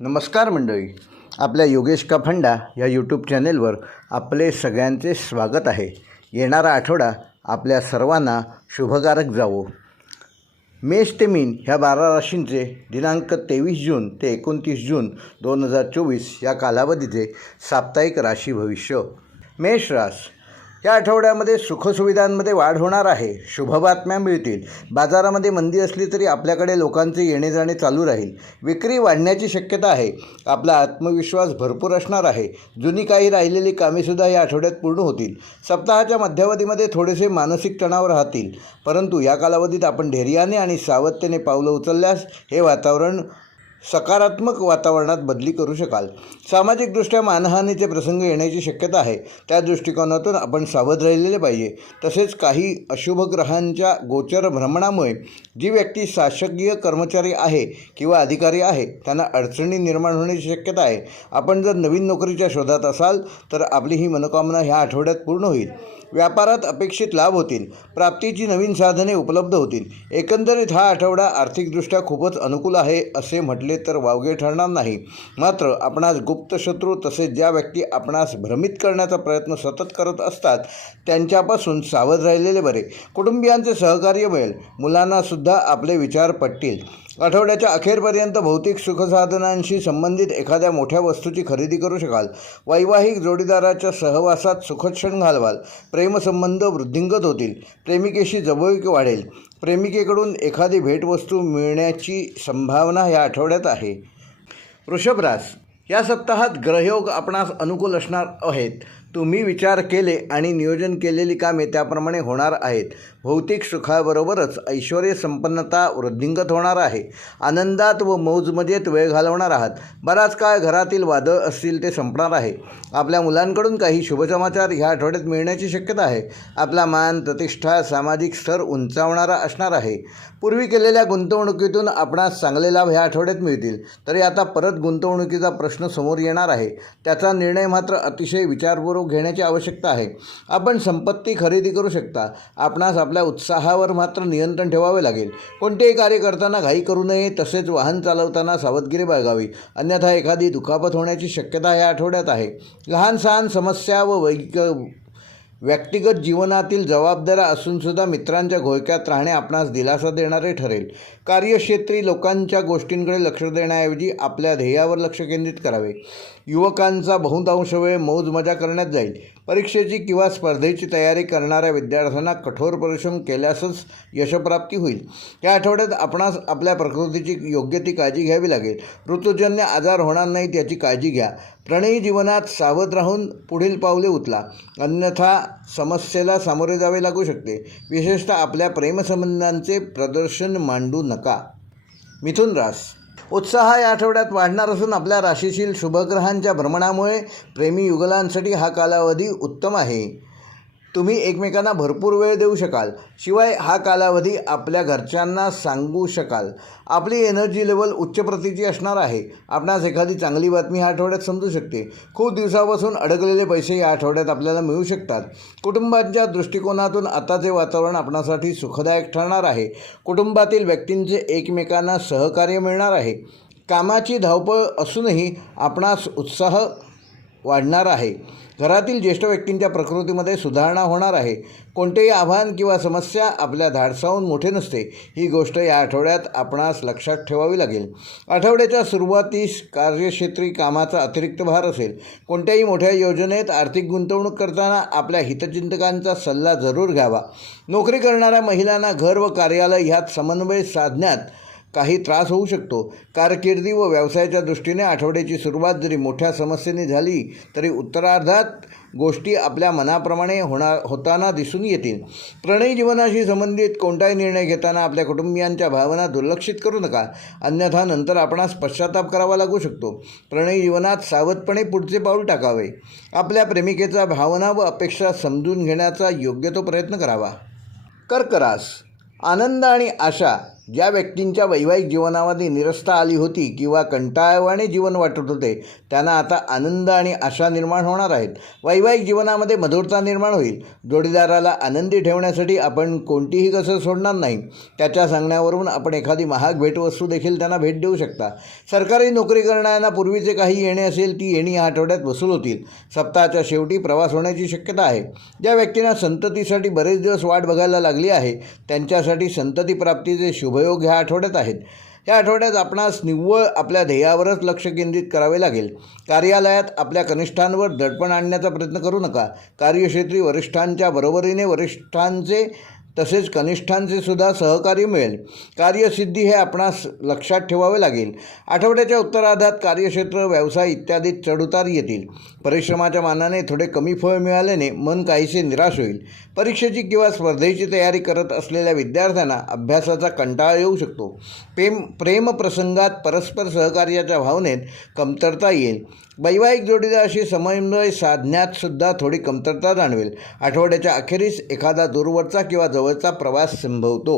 नमस्कार मंडळी, आपल्या योगेश का फंडा या यूट्यूब चॅनेलवर आपले सगळ्यांचे स्वागत आहे. येणारा आठवडा आपल्या सर्वांना शुभकारक जावो. मेष ते मीन ह्या 12 राशींचे दिनांक 23 जून ते 29 जून 2024 या कालावधीचे साप्ताहिक राशी भविष्य. मेष रास, या आठवड्यामध्ये सुखसुविधांमध्ये वाढ होणार आहे. शुभ बातम्या मिळतील. बाजारामध्ये मंदी असली तरी आपल्याकडे लोकांचे येणे जाणे चालू राहील. विक्री वाढण्याची शक्यता आहे. आपला आत्मविश्वास भरपूर असणार आहे. जुनी काही राहिलेली कामेसुद्धा या आठवड्यात पूर्ण होतील. सप्ताहाच्या मध्यावधीमध्ये थोडेसे मानसिक तणाव राहतील, परंतु या कालावधीत आपण धैर्याने आणि सावधतेने पावलं उचलल्यास हे वातावरण सकारात्मक वातावरणात बदली करू शकाल. सामाजिकदृष्ट्या मानहानीचे प्रसंग येण्याची शक्यता आहे. त्या दृष्टिकोनातून आपण सावध राहिलेले पाहिजे. तसेच काही अशुभ ग्रहांच्या गोचर भ्रमणामुळे जी व्यक्ती शासकीय कर्मचारी आहे किंवा अधिकारी आहे त्यांना अडचणी निर्माण होण्याची शक्यता आहे. आपण जर नवीन नोकरीच्या शोधात असाल तर आपली ही मनोकामना ह्या आठवड्यात पूर्ण होईल. व्यापारात अपेक्षित लाभ होतील. प्राप्तीची नवीन साधने उपलब्ध होतील. एकंदरीत हा आठवडा आर्थिकदृष्ट्या खूपच अनुकूल आहे असे म्हटले तर वावगे ठरणार नाही. मात्र आपणास गुप्त शत्रू तसेच ज्या व्यक्ती आपणास भ्रमित करण्याचा प्रयत्न सतत करत असतात त्यांच्यापासून सावध राहिलेले बरे. कुटुंबियांचे सहकार्य मिळेल. मुलांनासुद्धा आपले विचार पटतील. आठवड्याच्या अखेरपर्यंत भौतिक सुखसाधनांशी संबंधित एखाद्या मोठ्या वस्तूची खरेदी करू शकाल. वैवाहिक जोडीदाराच्या सहवासात सुखद क्षण घालवाल. प्रेमसंबंध वृद्धिंगत होतील. प्रेमिकेशी जवळीक वाढेल. प्रेमिकेकडून एखादी भेटवस्तू मिळण्याची संभावना या आठवड्यात आहे. वृषभ रास, या सप्ताहात ग्रहयोग आपणास अनुकूल असणार आहेत. तुम्ही विचार केले आणि नियोजन केलेली कामे त्याप्रमाणे होणार आहेत. भौतिक सुखाबरोबरच ऐश्वर्य संपन्नता वृद्धिंगत होणार आहे. आनंदात व मौजमजेत वेळ घालवणार आहात. बराच काळ घरातील वादळ असतील ते संपणार आहे. आपल्या मुलांकडून काही शुभसमाचार ह्या आठवड्यात मिळण्याची शक्यता आहे. आपला मान प्रतिष्ठा सामाजिक स्तर उंचावणारा असणार आहे. पूर्वी केलेल्या गुंतवणुकीतून आपणास चांगले लाभ ह्या आठवड्यात मिळतील. तरी आता परत गुंतवणुकीचा प्रश्न समोर येणार आहे. त्याचा निर्णय मात्र अतिशय विचारपूर्वक घेण्याची आवश्यकता आहे. आपण संपत्ती खरेदी करू शकता. आपणास आपल्या उत्साहावर मात्र नियंत्रण ठेवावे लागेल. कोणतेही कार्य करताना घाई करू नये. तसेच वाहन चालवताना सावधगिरी बाळगावी, अन्यथा एखादी दुखापत होण्याची शक्यता या आठवड्यात आहे. लहान सहान समस्या व व्यक्तिगत जीवनातील जबाबदाऱ्या असूनसुद्धा मित्रांच्या घोळक्यात राहणे आपणास दिलासा देणारे ठरेल. कार्यक्षेत्री लोकांच्या गोष्टींकडे लक्ष देण्याऐवजी आपल्या ध्येयावर लक्ष केंद्रित करावे. युवकांचा बहुतांश वेळ मौज मजा करण्यात जाईल. परीक्षेची किंवा स्पर्धेची तयारी करणाऱ्या विद्यार्थ्यांना कठोर परिश्रम केल्यासच यशप्राप्ती होईल. या आठवड्यात आपणास आपल्या प्रकृतीची योग्य ती काळजी घ्यावी लागेल. ऋतूजन्य आजार होणार नाहीत याची काळजी घ्या. प्रणयी जीवनात सावध राहून पुढील पावले उचला, अन्यथा समस्येला सामोरे जावे लागू शकते. विशेषतः आपल्या प्रेमसंबंधांचे प्रदर्शन मांडू नका. मिथुन रास, उत्साह या आठवड्यात वाढणार असून आपल्या राशीशील शुभग्रहांच्या भ्रमणामुळे प्रेमी युगलांसाठी हा कालावधी उत्तम आहे. तुम्ही एकमेकांना भरपूर वेळ देऊ शकाल. शिवाय हा कालावधी आपल्या घरच्यांना सांगू शकाल. आपली एनर्जी लेवल उच्च प्रतीची असणार आहे. आपणास एखादी चांगली बातमी ह्या आठवड्यात समजू शकते. खूप दिवसापासून अडकलेले पैसे या आठवड्यात आपल्याला मिळू शकतात. कुटुंबाच्या दृष्टिकोनातून आताचे वातावरण आपणासाठी सुखदायक ठरणार आहे. कुटुंबातील व्यक्तींचे एकमेकांना सहकार्य मिळणार आहे. कामाची धावपळ असूनही आपणास उत्साह वाढणार आहे. घरातील ज्येष्ठ व्यक्तींच्या प्रकृतीमध्ये सुधारणा होणार आहे. कोणतेही आव्हान किंवा समस्या आपल्या धाडसाहून मोठे नसते. ही गोष्ट या आठवड्यात आपणास लक्षात ठेवावी लागेल. आठवड्याच्या सुरुवातीस कार्यक्षेत्री कामाचा अतिरिक्त भार असेल. कोणत्याही मोठ्या योजनेत आर्थिक गुंतवणूक करताना आपल्या हितचिंतकांचा सल्ला जरूर घ्यावा. नोकरी करणाऱ्या महिलांना घर व कार्यालय ह्यात समन्वय साधण्यात काही त्रास होऊ शकतो. कारकिर्दी व व्यवसायाच्या दृष्टीने आठवड्याची सुरुवात जरी मोठ्या समस्येने झाली तरी उत्तरार्धात गोष्टी आपल्या मनाप्रमाणे होताना दिसून येतील. प्रणयी जीवनाशी संबंधित कोणताही निर्णय घेताना आपल्या कुटुंबियांच्या भावना दुर्लक्षित करू नका, अन्यथा नंतर आपणास पश्चाताप करावा लागू शकतो. प्रणयी जीवनात सावधपणे पुढचे पाऊल टाकावे. आपल्या प्रेमिकेचा भावना व अपेक्षा समजून घेण्याचा योग्य तो प्रयत्न करावा. कर्क रास, आनंद आणि आशा ज्या व्यक्तींच्या वैवाहिक जीवनामध्ये निरस्ता आली होती किंवा कंटाळवाणे जीवन वाटत होते त्यांना आता आनंद आणि आशा निर्माण होणार आहेत. वैवाहिक जीवनामध्ये मधुरता निर्माण होईल. जोडीदाराला आनंदी ठेवण्यासाठी आपण कोणतीही कसर सोडणार नाही. त्याच्या सांगण्यावरून आपण एखादी महाग भेटवस्तू देखील त्यांना भेट देऊ शकता. सरकारी नोकरी करणाऱ्यांना पूर्वीचे काही येणे असेल ती येणी या आठवड्यात वसूल होतील. सप्ताहाच्या शेवटी प्रवास होण्याची शक्यता आहे. ज्या व्यक्तींना संततीसाठी बरेच दिवस वाट बघायला लागली आहे त्यांच्यासाठी संतती प्राप्तीचे शुभयोग ह्या आठवड्यात आहेत. या आठवड्यात आपणास निव्वळ आपल्या ध्येयावरच लक्ष केंद्रित करावे लागेल. कार्यालयात आपल्या कनिष्ठांवर दडपण आणण्याचा प्रयत्न करू नका. कार्यक्षेत्री वरिष्ठांच्या बरोबरीने वरिष्ठांचे तसेच कनिष्ठांचे सुद्धा सहकार्य मिळेल. कार्यसिद्धी हे आपणास लक्षात ठेवावे लागेल. आठवड्याच्या उत्तरार्धात कार्यक्षेत्र, व्यवसाय इत्यादीत चढउतार येतील. परिश्रमाच्या मानाने थोडे कमी फळ मिळाल्याने मन काहीसे निराश होईल. परीक्षेची किंवा स्पर्धेची तयारी करत असलेल्या विद्यार्थ्यांना अभ्यासाचा कंटाळा येऊ शकतो. प्रेमप्रसंगात परस्पर सहकार्याच्या भावनेत कमतरता येईल. वैवाहिक जोडीदाराशी समन्वय साधण्यात सुद्धा थोडी कमतरता जाणवेल. आठवड्याच्या अखेरीस एखादा दूरवरचा किंवा जवळचा प्रवास संभवतो.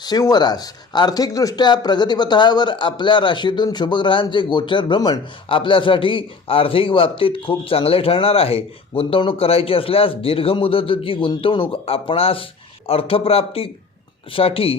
सिंह रास, आर्थिकदृष्ट्या प्रगतीपथावर आपल्या राशीतून शुभग्रहांचे गोचर भ्रमण आपल्यासाठी आर्थिक बाबतीत खूप चांगले ठरणार आहे. गुंतवणूक करायची असल्यास दीर्घ मुदतीची गुंतवणूक आपणास अर्थप्राप्तीसाठी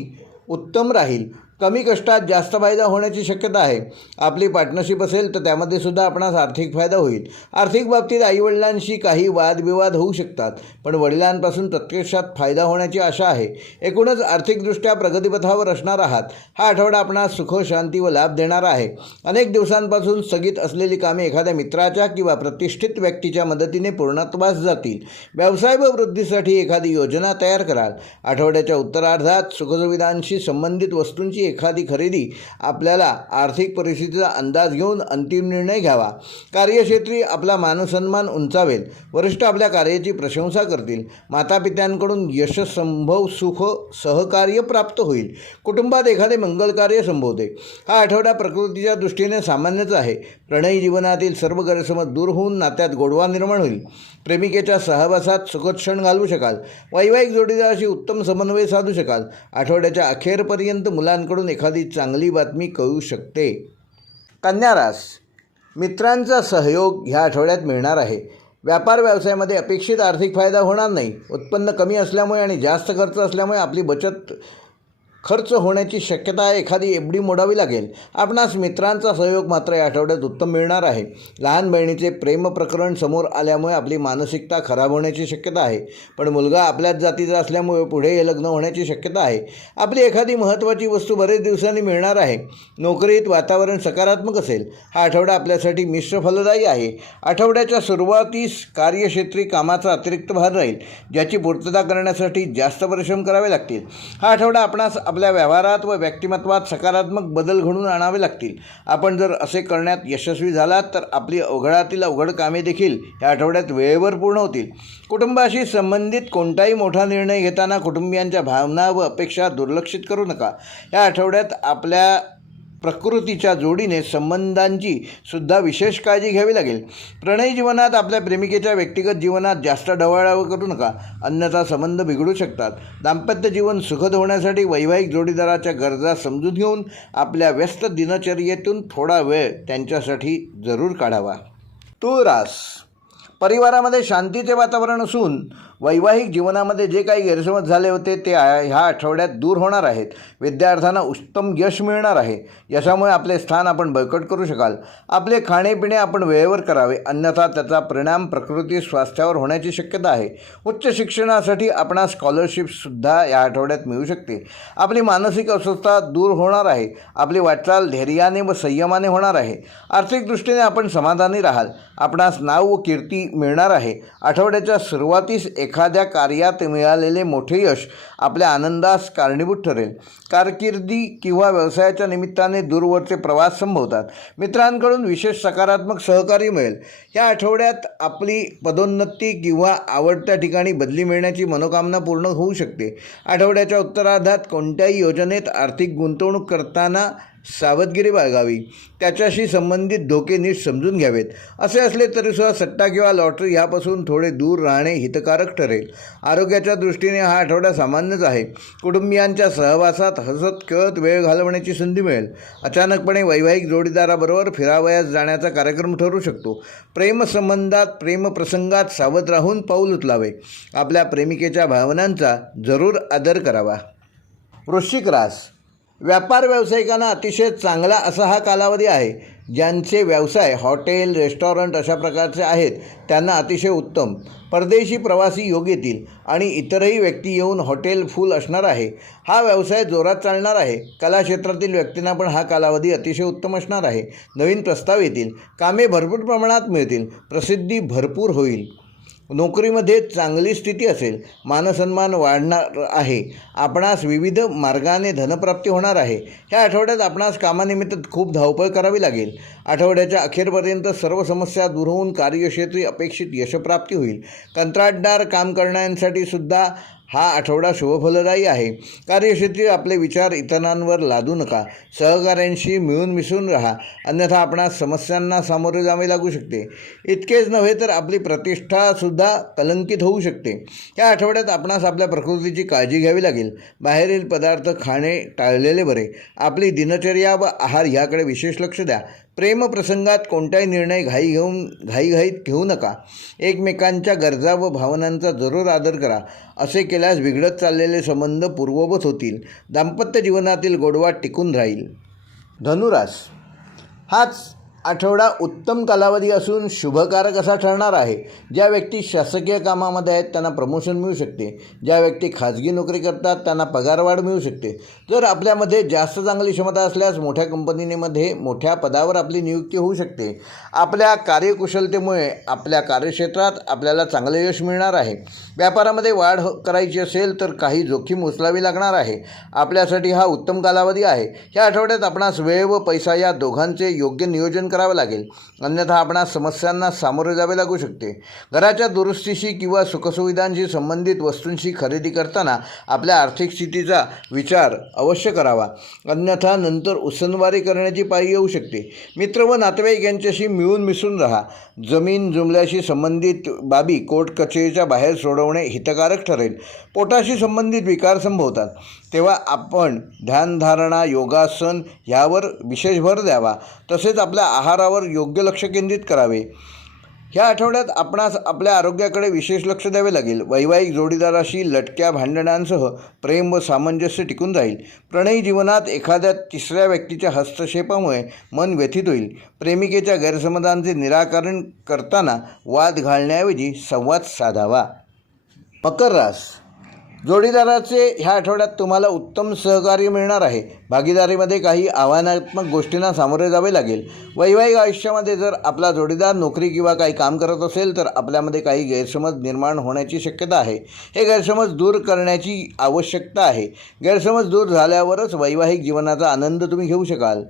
उत्तम राहील. कमी कष्टात जास्त फायदा होण्याची शक्यता आहे. आपली पार्टनरशिप असेल तर त्यामध्ये सुद्धा आपणास आर्थिक फायदा होईल. आर्थिक बाबतीत आईवडिलांशी काही वादविवाद होऊ शकतात पण वडिलांपासून प्रत्यक्षात फायदा होण्याची आशा आहे. एकूणच आर्थिकदृष्ट्या प्रगतीपथावर असणार आहात. हा आठवडा आपणास सुख, शांती व लाभ देणारा आहे. अनेक दिवसांपासून स्थगित असलेली कामे एखाद्या मित्राच्या किंवा प्रतिष्ठित व्यक्तीच्या मदतीने पूर्णत्वास जातील. व्यवसाय व वृद्धीसाठी एखादी योजना तयार कराल. आठवड्याच्या उत्तरार्धात सुखसुविधांशी संबंधित वस्तूंची एखादी खरेदी आपल्याला आर्थिक परिस्थितीचा अंदाज घेऊन अंतिम निर्णय घ्यावा. कार्यक्षेत्री आपला मानसन्मान उंचावेल. वरिष्ठ आपल्या कार्याची प्रशंसा करतील. मातापित्यांकडून यशसंभव सुख सहकार्य प्राप्त होईल. कुटुंबात एखादे मंगल कार्य संभवते. हा आठवडा प्रकृतीच्या दृष्टीने सामान्यच आहे. प्रणयी जीवनातील सर्व गैरसमज दूर होऊन नात्यात गोडवा निर्माण होईल. प्रेमिकेच्या सहवासात सुखद क्षण घालवू शकाल. वैवाहिक जोडीदाराशी उत्तम समन्वय साधू शकाल. आठवड्याच्या अखेरपर्यंत मुलांकडून एखादी चांगली बातमी कळू शकते. कन्या रास, मित्रांचा सहयोग ह्या आठवड्यात मिळणार आहे. व्यापार व्यवसायामध्ये अपेक्षित आर्थिक फायदा होणार नाही. उत्पन्न कमी असल्यामुळे आणि जास्त खर्च असल्यामुळे आपली बचत खर्च होण्याची शक्यता आहे. एखादी एफडी मोडावी लागेल. आपणास मित्रांचा सहयोग मात्र या आठवड्यात उत्तम मिळणार आहे. लहान बहिणीचे प्रेम प्रकरण समोर आल्यामुळे आपली मानसिकता खराब होण्याची शक्यता आहे पण मुलगा आपल्याच जातीचा असल्यामुळे पुढे हे लग्न होण्याची शक्यता आहे. आपली एखादी महत्त्वाची वस्तू बरेच दिवसांनी मिळणार आहे. नोकरीत वातावरण सकारात्मक असेल. हा आठवडा आपल्यासाठी मिश्र फलदायी आहे. आठवड्याच्या सुरुवातीस कार्यक्षेत्री कामाचा अतिरिक्त भार राहील ज्याची पूर्तता करण्यासाठी जास्त परिश्रम करावे लागतील. हा आठवडा आपणास आपल्या व्यवहारात व व्यक्तिमत्वात सकारात्मक बदल घडवून आणावे लागतील. आपण जर असे करण्यात यशस्वी झालात तर आपली अवघडातील अवघड कामे देखील या आठवड्यात वेळेवर पूर्ण होतील. कुटुंबाशी संबंधित कोणताही मोठा निर्णय घेताना कुटुंबियांच्या भावना व अपेक्षा दुर्लक्षित करू नका. या आठवड्यात आपल्या प्रकृतीच्या जोडीने संबंधांची सुद्धा विशेष काळजी घ्यावी लागेल. प्रणयी जीवनात आपल्या प्रेमिकेच्या व्यक्तिगत जीवनात जास्त ढवळाढवळ करू नका अन्यथा संबंध बिघडू शकतात. दाम्पत्य जीवन सुखद होण्यासाठी वैवाहिक जोडीदाराच्या गरजा समजून घेऊन आपल्या व्यस्त दिनचर्येतून थोडा वेळ त्यांच्यासाठी जरूर काढावा. तुळ रास, परिवारामध्ये शांतीचे वातावरण असून वैवाहिक जीवनामध्ये जे काही गैरसमज झाले होते ते ह्या आठवड्यात दूर होणार आहेत. विद्यार्थ्यांना उत्तम यश मिळणार आहे. यशामुळे आपले स्थान आपण बळकट करू शकाल. आपले खाणेपिणे आपण वेळेवर करावे अन्यथा त्याचा परिणाम प्रकृती स्वास्थ्यावर होण्याची शक्यता आहे. उच्च शिक्षणासाठी आपणास स्कॉलरशिपसुद्धा या आठवड्यात मिळू शकते. आपली मानसिक अस्वस्थता दूर होणार आहे. आपली वाटचाल धैर्याने व संयमाने होणार आहे. आर्थिक दृष्टीने आपण समाधानी राहाल. आपणास नाव व कीर्ती मिळणार आहे. आठवड्याच्या सुरुवातीस एखाद्या कार्यात मिळालेले मोठे यश आपल्या आनंदास कारणीभूत ठरेल. कारकिर्दी किंवा व्यवसायाच्या निमित्ताने दूरवरचे प्रवास संभवतात. मित्रांकडून विशेष सकारात्मक सहकार्य मिळेल. या आठवड्यात आपली पदोन्नती किंवा आवडत्या ठिकाणी बदली मिळण्याची मनोकामना पूर्ण होऊ शकते. आठवड्याच्या उत्तरार्धात कोणत्याही योजनेत आर्थिक गुंतवणूक करताना सावधगिरी बाळगावी, त्याच्याशी संबंधित धोके नीट समजून घ्यावेत. असे असले तरीसुद्धा सट्टा किंवा लॉटरी यापासून थोडे दूर राहणे हितकारक ठरेल. आरोग्याच्या दृष्टीने हा आठवडा सामान्यच आहे. कुटुंबियांच्या सहवासात हसत खेळत वेळ घालवण्याची संधी मिळेल. अचानकपणे वैवाहिक जोडीदाराबरोबर फिरावयास जाण्याचा कार्यक्रम ठरू शकतो. प्रेमसंबंधात प्रेमप्रसंगात सावध राहून पाऊल उचलावे. आपल्या प्रेमिकेच्या भावनांचा जरूर आदर करावा. वृश्चिक रास. व्यापार व्यावसायिकांना अतिशय चांगला असा हा कालावधी आहे. ज्यांचे व्यवसाय हॉटेल रेस्टॉरंट अशा प्रकारचे आहेत त्यांना अतिशय उत्तम. परदेशी प्रवासी योग येतील आणि इतरही व्यक्ती येऊन हॉटेल फुल असणार आहे. हा व्यवसाय जोरात चालणार आहे. कला क्षेत्रातील व्यक्तींना पण हा कालावधी अतिशय उत्तम असणार आहे. नवीन प्रस्ताव येतील. कामे भरपूर प्रमाणात मिळतील. प्रसिद्धी भरपूर होईल. नोकरीमध्ये चांगली स्थिती असेल. मानसन्मान वाढणार आहे. आपणास विविध मार्गाने धनप्राप्ती होणार आहे. ह्या आठवड्यात आपणास कामानिमित्त खूप धावपळ करावी लागेल. आठवड्याच्या अखेरपर्यंत सर्व समस्या दूर होऊन कार्यक्षेत्री अपेक्षित यशप्राप्ती होईल. कंत्राटदार काम करण्यासाठी सुद्धा हा आठवडा शुभफलदायी आहे. कार्यक्षेत्री आपले विचार इतरांवर लादू नका. सहकाऱ्यांशी मिळून मिसळून राहा, अन्यथा आपणास समस्यांना सामोरे जावे लागू शकते. इतकेच नव्हे तर आपली प्रतिष्ठासुद्धा कलंकित होऊ शकते. या आठवड्यात आपणास आपल्या प्रकृतीची काळजी घ्यावी लागेल. बाहेरील पदार्थ खाणे टाळलेले बरे. आपली दिनचर्या व आहार याकडे विशेष लक्ष द्या. प्रेमप्रसंगात कोणताही निर्णय घाईघाईत घेऊ नका. एकमेकांच्या गरजा व भावनांचा जरूर आदर करा. असे केल्यास बिघडत चाललेले संबंध पूर्ववत होतील. दाम्पत्य जीवनातील गोडवा टिकून राहील. धनुरास. हाच आठवडा उत्तम कालावधी असून शुभकारक असा ठरणार आहे. ज्या व्यक्ती शासकीय कामामध्ये आहेत त्यांना प्रमोशन मिळू शकते. ज्या व्यक्ती खाजगी नोकरी करतात त्यांना पगारवाढ मिळू शकते. जर आपल्यामध्ये जास्त चांगली क्षमता असल्यास मोठ्या कंपनीमध्ये मोठ्या पदावर आपली नियुक्ती होऊ शकते. आपल्या कार्यकुशलतेमुळे आपल्या कार्यक्षेत्रात आपल्याला चांगले यश मिळणार आहे. व्यापारामध्ये वाढ करायची असेल तर काही जोखीम उचलावी लागणार आहे. आपल्यासाठी हा उत्तम कालावधी आहे. या आठवड्यात आपणास वेळ व पैसा या दोघांचे योग्य नियोजन करावे लागेल, अन्यथा आपणास समस्यांना सामोरे जावे लागू शकते. घराच्या दुरुस्तीशी किंवा सुखसुविधांशी संबंधित वस्तूंची खरेदी करताना आपल्या आर्थिक स्थितीचा विचार अवश्य करावा, अन्यथा नंतर उसनवारी करण्याची पाळी येऊ शकते. मित्र व नातेवाईक यांच्याशी मिळून मिसळून राहा. जमीन जुमल्याशी संबंधित बाबी कोर्ट कचेरीच्या बाहेर सोडवणे हितकारक ठरेल. पोटाशी संबंधित विकार संभवतात, तेव्हा आपण ध्यानधारणा योगासन ह्यावर विशेष भर द्यावा. तसेच आपल्या आहारावर योग्य लक्ष केंद्रित करावे. ह्या आठवड्यात आपणास आपल्या आरोग्याकडे विशेष लक्ष द्यावे लागेल. वैवाहिक जोडीदाराशी लटक्या भांडणांसह प्रेम व सामंजस्य टिकून राहील. प्रणयी जीवनात एखाद्या तिसऱ्या व्यक्तीच्या हस्तक्षेपामुळे मन व्यथित होईल. प्रेमिकेच्या गैरसमजांचे निराकरण करताना वाद घालण्याऐवजी संवाद साधावा. मकर रास. जोडीदाराचे ह्या आठवड्यात तुम्हाला उत्तम सहकार्य मिळणार आहे. भागीदारीमध्ये काही आव्हानात्मक गोष्टींना सामोरे जावे लागेल. वैवाहिक आयुष्यामध्ये जर आपला जोडीदार नोकरी किंवा काही काम करत असेल तर आपल्यामध्ये काही गैरसमज निर्माण होण्याची शक्यता आहे. हे गैरसमज दूर करण्याची आवश्यकता आहे. गैरसमज दूर झाल्यावरच वैवाहिक जीवनाचा आनंद तुम्ही घेऊ शकाल.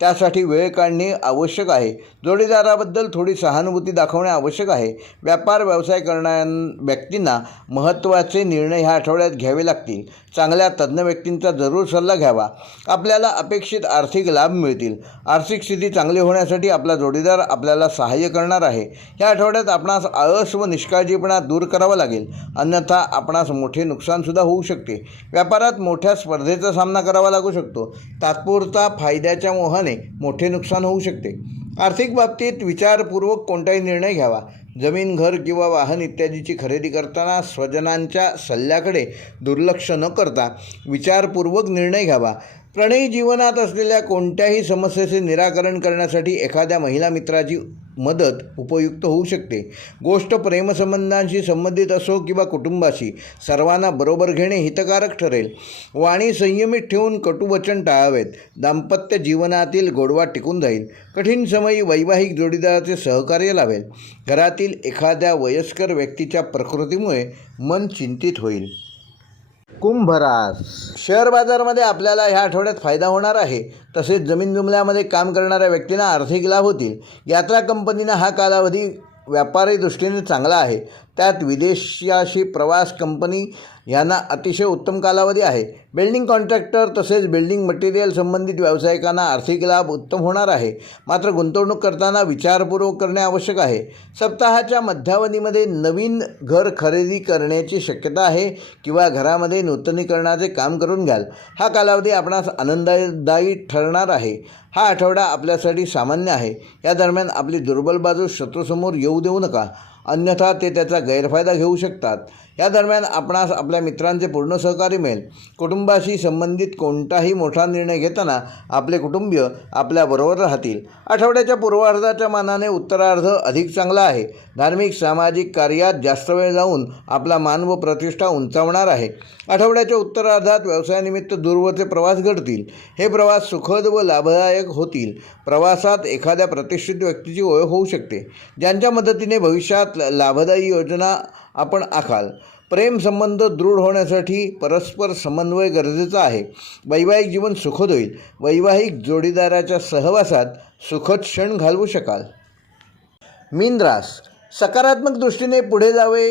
त्यासाठी वेळ काढणे आवश्यक आहे. जोडीदाराबद्दल थोडी सहानुभूती दाखवणे आवश्यक आहे. व्यापार व्यवसाय करणाऱ्या व्यक्तींना महत्त्वाचे निर्णय ह्या आठवड्यात घ्यावे लागतील. चांगल्या तज्ज्ञ व्यक्तींचा जरूर सल्ला घ्यावा. आपल्याला अपेक्षित आर्थिक लाभ मिळतील. आर्थिक स्थिती चांगली होण्यासाठी आपला जोडीदार आपल्याला सहाय्य करणार आहे. ह्या आठवड्यात आपणास आळस व निष्काळजीपणा दूर करावा लागेल, अन्यथा आपणास मोठे नुकसानसुद्धा होऊ शकते. व्यापारात मोठ्या स्पर्धेचा सामना करावा लागू शकतो. तात्पुरता फायद्याच्या मोहाने मोठे नुकसान होऊ शकते. आर्थिक बाबतीत विचारपूर्वक कोणताही निर्णय घ्यावा. जमीन घर किंवा वाहन इत्यादीची खरेदी करताना स्वजनांच्या सल्ल्याकडे दुर्लक्ष न करता विचारपूर्वक निर्णय घ्यावा. प्रणयी जीवनात असलेल्या कोणत्याही समस्येचे निराकरण करण्यासाठी एखाद्या महिला मित्राची मदत उपयुक्त होऊ शकते. गोष्ट प्रेमसंबंधांशी संबंधित असो किंवा कुटुंबाशी, सर्वांना बरोबर घेणे हितकारक ठरेल. वाणी संयमित ठेवून कटुवचन टाळावेत. दाम्पत्य जीवनातील गोडवा टिकून राहील. कठीण समयी वैवाहिक जोडीदाराचे सहकार्य लाभेल. घरातील एखाद्या वयस्कर व्यक्तीच्या प्रकृतीमुळे मन चिंतित होईल. कुंभ रास. शेअर बाजारामध्ये आपल्याला ह्या आठवड्यात फायदा होणार आहे. तसेच जमीन जुमल्यामध्ये काम करणाऱ्या व्यक्तींना आर्थिक लाभ होतील. यात्रा कंपनीना हा कालावधी व्यापारी दृष्टीने चांगला आहे. त्यात विदेशाशी प्रवास कंपनी यांना अतिशय उत्तम कालावधी आहे. बिल्डिंग कॉन्ट्रॅक्टर तसेच बिल्डिंग मटेरियल संबंधित व्यावसायिकांना आर्थिक लाभ उत्तम होणार आहे. मात्र गुंतवणूक करताना विचारपूर्वक करणे आवश्यक आहे. सप्ताहाच्या मध्यावधीमध्ये नवीन घर खरेदी करण्याची शक्यता आहे किंवा घरामध्ये नूतनीकरणाचे काम करून घ्याल. हा कालावधी आपणास आनंददायी ठरणार आहे. हा आठवडा आपल्यासाठी सामान्य आहे. या दरम्यान आपली दुर्बल बाजू शत्रूसमोर येऊ देऊ नका, अन्यथा ते त्याचा गैरफायदा घेऊ शकतात. या दरम्यान आपणास आपल्या मित्रांचे पूर्ण सहकार्य मिळेल. कुटुंबाशी संबंधित कोणताही मोठा निर्णय घेताना आपले कुटुंबीय आपल्याबरोबर राहतील. आठवड्याच्या पूर्वार्धाच्या मानाने उत्तरार्ध अधिक चांगला आहे. धार्मिक सामाजिक कार्यात जास्त वेळ जाऊन आपला मान व प्रतिष्ठा उंचावणार आहे. आठवड्याच्या उत्तरार्धात व्यवसायानिमित्त दूरवरचे प्रवास घडतील. हे प्रवास सुखद व लाभदायक होतील. प्रवासात एखाद्या प्रतिष्ठित व्यक्तीची ओळख होऊ शकते, ज्यांच्या मदतीने भविष्यात लाभदायी योजना आपण आखाल. प्रेम संबंध दृढ होण्यासाठी परस्पर समन्वय गरजेचा आहे. वैवाहिक जीवन सुखद होईल. वैवाहिक जोडीदाराच्या सहवासात सुखद क्षण घालवू शकाल. मीन रास, सकारात्मक दृष्टीने पुढे जावे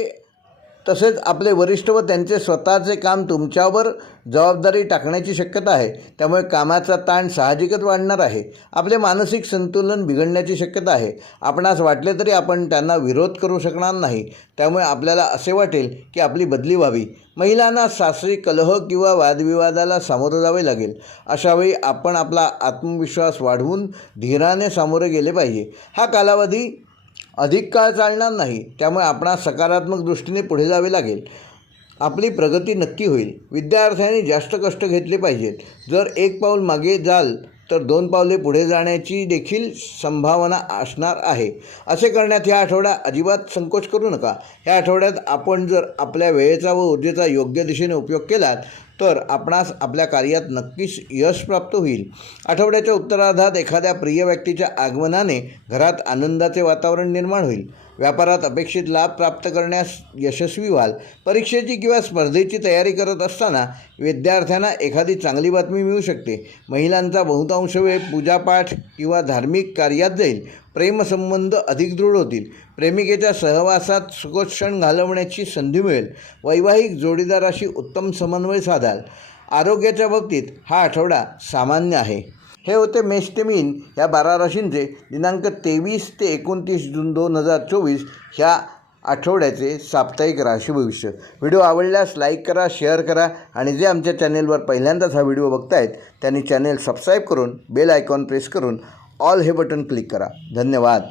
तसेच आपले वरिष्ठ व त्यांचे स्वतःचे काम तुमच्यावर जबाबदारी टाकण्याची शक्यता आहे. त्यामुळे कामाचा ताण साहजिकच वाढणार आहे. आपले मानसिक संतुलन बिघडण्याची शक्यता आहे. आपणास वाटले तरी आपण त्यांना विरोध करू शकणार नाही. त्यामुळे आपल्याला असे वाटेल की आपली बदली व्हावी. महिलांना सासरी कलह किंवा वादविवादाला सामोरं जावे लागेल. अशावेळी आपण आपला आत्मविश्वास वाढवून धीराने सामोरे गेले पाहिजे. हा कालावधी अधिक काळ चालणार नाही, त्यामुळे आपणास सकारात्मक दृष्टीने पुढे जावे लागेल. आपली प्रगती नक्की होईल. विद्यार्थ्यांनी जास्त कष्ट घेतले पाहिजेत. जर एक पाऊल मागे जाल तर 2 पावले पुढे जाण्याची देखील संभावना असणार आहे. असे करण्यात या आठवड्यात अजिबात संकोच करू नका. या आठवड्यात आपण जर आपल्या वेळेचा व ऊर्जेचा योग्य दिशेने उपयोग केलात तर आपणास आपल्या कार्यात नक्कीच यश प्राप्त होईल. आठवड्याच्या उत्तरार्धात एखाद्या प्रिय व्यक्तीच्या आगमनाने घरात आनंदाचे वातावरण निर्माण होईल. व्यापारात अपेक्षित लाभ प्राप्त करण्यास यशस्वी व्हाल. परीक्षेची किंवा स्पर्धेची तयारी करत असताना विद्यार्थ्यांना एखादी चांगली बातमी मिळू शकते. महिलांचा बहुतांश वेळ पूजापाठ किंवा धार्मिक कार्यात जाईल. प्रेमसंबंध अधिक दृढ होतील. प्रेमिकेच्या सहवासात सुखद क्षण घालवण्याची संधी मिळेल. वैवाहिक जोडीदाराशी उत्तम समन्वय साधाल. आरोग्याच्या बाबतीत हा आठवडा सामान्य आहे. हे होते मेष ते मीन ह्या 12 राशींचे दिनांक 23 ते 29 जून 2024 ह्या आठवड्याचे साप्ताहिक राशी भविष्य. व्हिडिओ आवडल्यास लाईक करा, शेअर करा आणि जे आमच्या चॅनेलवर पहिल्यांदाच हा व्हिडिओ बघतायत त्यांनी चॅनेल सबस्क्राईब करून बेल आयकॉन प्रेस करून ऑल हे बटन क्लिक करा. धन्यवाद.